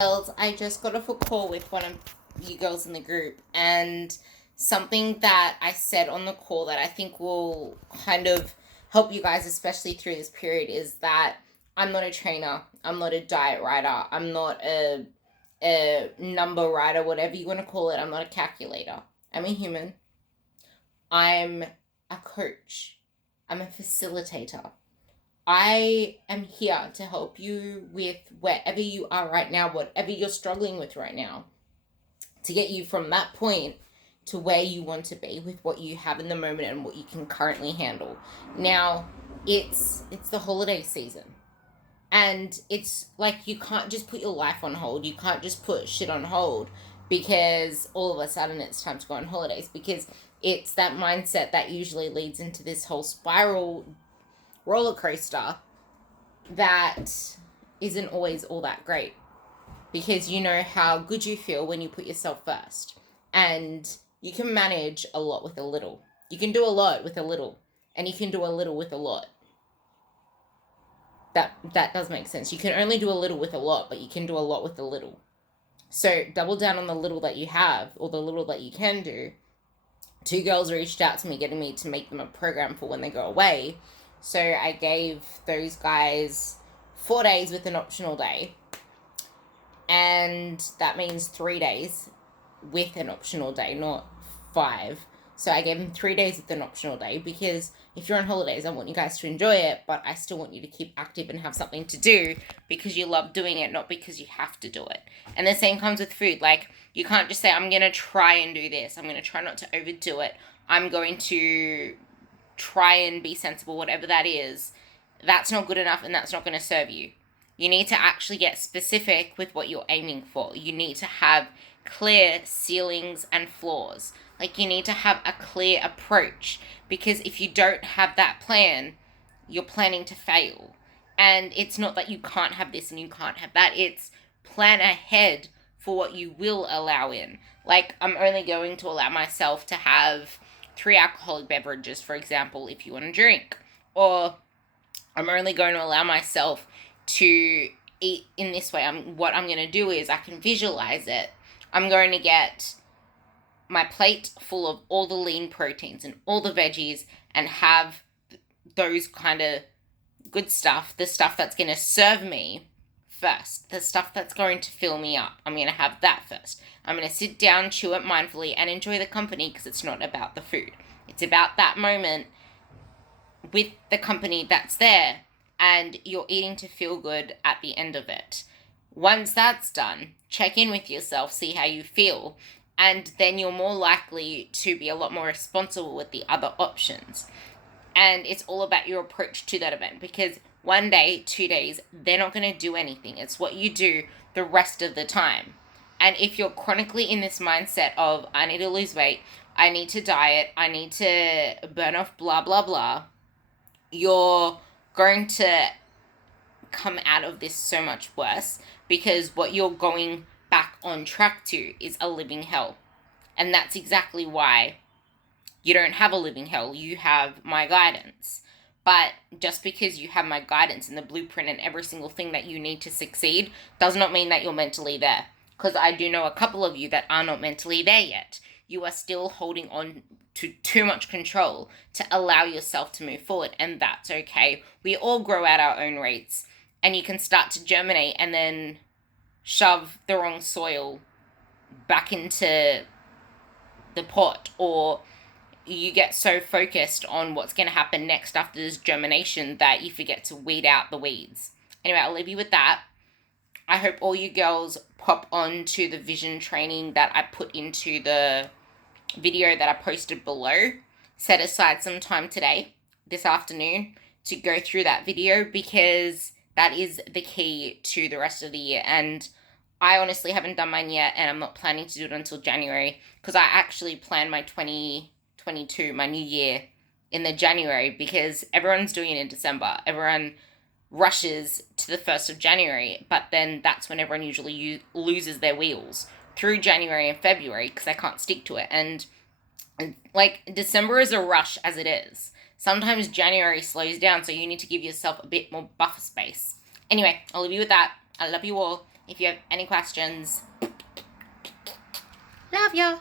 Girls, I just got off a call with one of you girls in the group, and something that I said on the call that I think will kind of help you guys, especially through this period, is that I'm not a trainer, I'm not a diet writer, I'm not a number writer, whatever you want to call it. I'm not a calculator. I'm a human. I'm a coach. I'm a facilitator. I am here to help you with wherever you are right now, whatever you're struggling with right now, to get you from that point to where you want to be with what you have in the moment and what you can currently handle. Now, it's the holiday season. And it's like you can't just put your life on hold. You can't just put shit on hold because all of a sudden it's time to go on holidays, because it's that mindset that usually leads into this whole spiral roller coaster that isn't always all that great, because you know how good you feel when you put yourself first, and you can manage a lot with a little. You can do a lot with a little, and you can do a little with a lot. That does make sense. You can only do a little with a lot, but you can do a lot with a little. So double down on the little that you have, or the little that you can do. Two girls reached out to me, getting me to make them a program for when they go away. So I gave those guys 4 days with an optional day. And that means 3 days with an optional day, not 5. So I gave them 3 days with an optional day, because if you're on holidays, I want you guys to enjoy it, but I still want you to keep active and have something to do because you love doing it, not because you have to do it. And the same comes with food. Like, you can't just say, I'm going to try and do this. I'm going to try not to overdo it. I'm going to try and be sensible, whatever that is. That's not good enough, and that's not going to serve you. You need to actually get specific with what you're aiming for. You need to have clear ceilings and floors. Like, you need to have a clear approach, because if you don't have that plan, you're planning to fail. And it's not that you can't have this and you can't have that. It's plan ahead for what you will allow in. Like, I'm only going to allow myself to have 3 alcoholic beverages, for example, if you want to drink. Or I'm only going to allow myself to eat in this way. What I'm going to do is I can visualize it. I'm going to get my plate full of all the lean proteins and all the veggies, and have those kind of good stuff, the stuff that's going to serve me first, the stuff that's going to fill me up. I'm going to have that first. I'm going to sit down, chew it mindfully, and enjoy the company, because it's not about the food. It's about that moment with the company that's there, and you're eating to feel good at the end of it. Once that's done, check in with yourself, see how you feel, and then you're more likely to be a lot more responsible with the other options. And it's all about your approach to that event, because 1 day, 2 days, they're not going to do anything. It's what you do the rest of the time. And if you're chronically in this mindset of, I need to lose weight, I need to diet, I need to burn off blah, blah, blah, you're going to come out of this so much worse, because what you're going back on track to is a living hell. And that's exactly why you don't have a living hell. You have my guidance. But just because you have my guidance and the blueprint and every single thing that you need to succeed does not mean that you're mentally there. Because I do know a couple of you that are not mentally there yet. You are still holding on to too much control to allow yourself to move forward, and that's okay. We all grow at our own rates, and you can start to germinate and then shove the wrong soil back into the pot, or you get so focused on what's going to happen next after this germination that you forget to weed out the weeds. Anyway, I'll leave you with that. I hope all you girls pop on to the vision training that I put into the video that I posted below. Set aside some time today, this afternoon, to go through that video, because that is the key to the rest of the year. And I honestly haven't done mine yet, and I'm not planning to do it until January, because I actually planned my 2022, my new year, in the January, because everyone's doing it in December. Everyone rushes to the 1st of January, but then that's when everyone usually loses their wheels through January and February, because they can't stick to it. And like, December is a rush as it is. Sometimes January slows down, so you need to give yourself a bit more buffer space. Anyway, I'll leave you with that. I love you all. if you have any questions. Love ya.